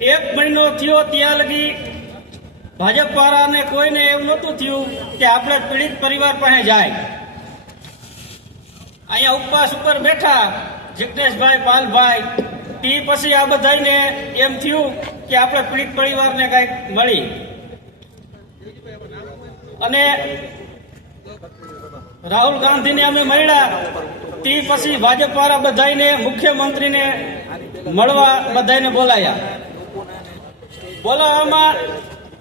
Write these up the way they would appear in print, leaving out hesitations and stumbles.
એક મહિનો થયો ત્યાં લગી ભાજપ વાળાને કોઈને એવું નહોતું થયું કે આપણે પીડિત પરિવાર પાસે જાય. અહીંયા ઉપવાસ ઉપર બેઠા જગદીશભાઈ પાલભાઈ, તે પછી આ બધાને એમ થયું કે આપણે પીડિત પરિવારને કંઈક મળી. અને રાહુલ ગાંધીને અમે મળ્યા, તે પછી ભાજપ વાળા બધાને મુખ્યમંત્રીને મળવા બધાને બોલાયા. બોલાવવામાં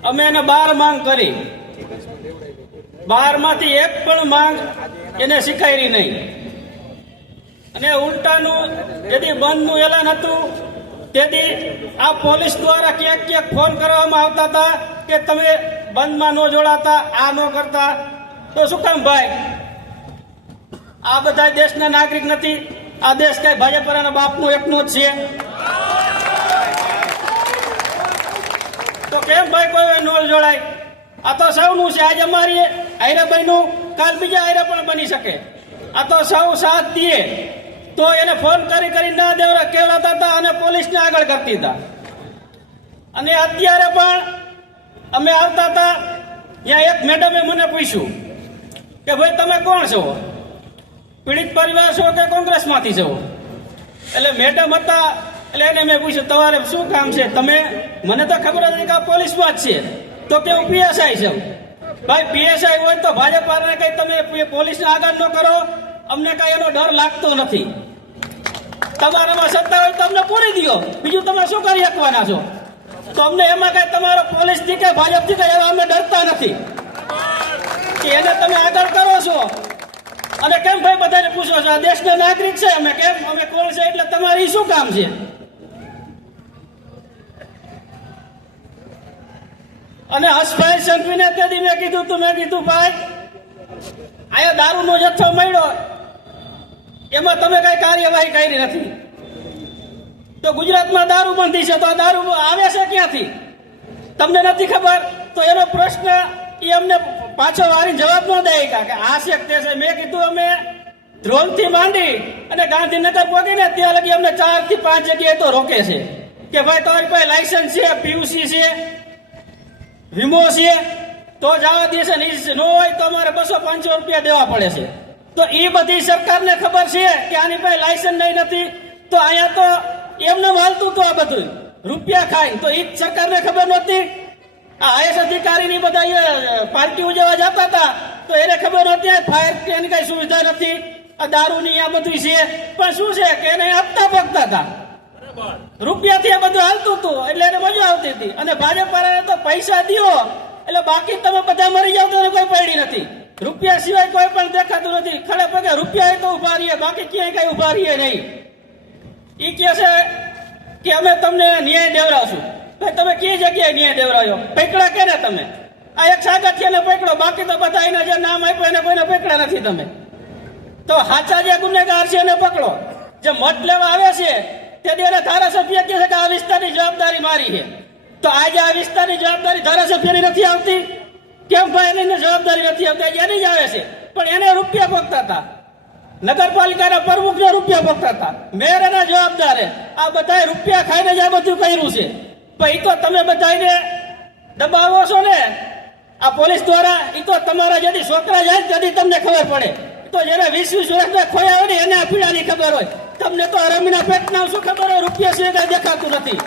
અમે એને 12 માંગ કરી. 12 માંથી એક પણ માંગ એને સ્વીકારી નહીં. અને ઉલટાનું જેથી બંધનું એલાન હતું તેથી આ પોલીસ દ્વારા ક્યાંક ક્યાંક ફોન કરવામાં આવતા હતા કે તમે બંધમાં ન જોડાતા, આ ન કરતા. તો શું કામ ભાઈ? આ બધા દેશના નાગરિક નથી? આ દેશ કઈ ભાજપ વાળાના બાપનો એકનો જ છે? તો કેમ ભાઈ કોઈ ન જોડાય? આ તો સૌનું છે. આજે અમારી આયરાબાઈનું, કાલ બીજા આયરા પણ બની શકે. આ તો સૌ સાથ દે તો એને ફોન કરી ના દેવરા કહેવાતા હતા અને પોલીસને આગળ કરતી હતા. અને અત્યારે પણ અમે આવતા હતા, ત્યાં એક મેડમે મને પૂછ્યું કે ભાઈ તમે કોણ છો? પીડિત પરિવાર છો કે કોંગ્રેસમાંથી છો? એટલે મેડમ હતા, એટલે એને મેં પૂછ્યું તમારે શું કામ છે? તમે, મને તો ખબર હતી કે આ પોલીસમાં જ છે. તો કે હું પીએસઆઈ છું. ભાઈ પીએસઆઈ હોય તો ભાજપ વાળાને કઈ તમે પોલીસને આગળ ન કરો, અમને કઈ એનો ડર લાગતો નથી. તમારામાં સત્તા હોય તો અમને પૂરી દો, બીજું તમે શું કરી શકવાના છો? તો અમને એમાં કઈ તમારો પોલીસથી કે ભાજપથી કઈ એવા અમે ડરતા નથી કે એને તમે આગળ કરો છો. અને કેમ ભાઈ બધાને પૂછો છો? આ દેશના નાગરિક છે અમે, કેમ અમે કોણ છે એટલે તમારી શું કામ છે? અને હસભાઈ સંઘવીને તેથી મેં કીધું ભાઈ અહીંયા દારૂનો જથ્થો મળ્યો, એમાં તમે કઈ કાર્યવાહી કરી નથી. તો ગુજરાતમાં દારૂબંધી છે, તો આ દારૂ આવે છે ક્યાંથી? તમને નથી ખબર? તો એનો પ્રશ્ન એ અમને પાછો વારી જવાબ ન દે કે આ છે તે છે. મેં કીધું અમે ધ્રોલથી માંડી અને ગાંધીનગર પહોંચીને ત્યાં લગી અમને 4 થી 5 જગ્યાએ તો રોકે છે કે ભાઈ તમારી પાસે લાયસન્સ છે, પીયુસી છે, વીમો છે તો જવા દેશે, નહીં ન હોય તો અમારે 200-500 રૂપિયા દેવા પડે છે. તો એ બધી સરકારને ખબર છે કે આની પાસે લાયસન્સ નહીં નથી. તો અહીંયા તો એમને હાલતું હતું આ બધું રૂપિયા ખાય. તો એ સરકારને ખબર નહોતી? આ આઈએસ અધિકારીની બધા પાર્ટી ઉજવવા જતા હતા તો એને ખબર નહોતી ફાયર એની કઈ સુવિધા નથી, આ દારૂની આ બધું છે. પણ શું છે કે એને આપતા પગતા હતા, રૂપિયાથી આ બધું હાલતું હતું એટલે એને મજા આવતી હતી. અને ભાજપ વાળાને તો પૈસા દો એટલે બાકી તમે બધા મરી જાવ તો કોઈ પડી નથી. રૂપિયા સિવાય કોઈ પણ દેખાતું નથી. ખડે પગે રૂપિયા તો ઉભા રહીએ, બાકી ક્યાંય કઈ ઉભા રહીએ નહીં. એ કહે છે કે અમે તમને ન્યાય દેવડાવશું. ભાઈ તમે કઈ જગ્યાએ ન્યાય દેવડાવ્યો? પકડા કે ને તમે? આ એક સાગઠિયાને પકડો, બાકી તો બધા એના જે નામ આપ્યું એને કોઈને પકડા નથી તમે. તો સાચા જે ગુનેગાર છે એને પકડો. જે મત લેવા આવે છે તે એને ધારાસભ્ય કહે છે કે આ વિસ્તારની જવાબદારી મારી છે. તો આજે આ વિસ્તારની જવાબદારી ધારાસભ્યની નથી આવતી? કેમ ભાઈ એની જવાબદારી નથી આવતી? એની જ આવે છે. પણ એને રૂપિયા પકતા હતા, નગરપાલિકાના પ્રમુખને રૂપિયા પકતા હતા, મેયર એના જવાબદાર. આ બધા રૂપિયા ખાઈને જ આ બધું કર્યું છે. પછી તો તમે બધાને દબાવો છો ને આ પોલીસ દ્વારા. એ તો તમારા જેથી છોકરા જાય તેથી તમને ખબર પડે. તો જેને 20-20 વર્ષના ખોયા હોય ને એને આ પીડાની ખબર હોય. તમને તો રમીના પેટના શું ખબર હોય? રૂપિયા સિવાય કઈ દેખાતું નથી.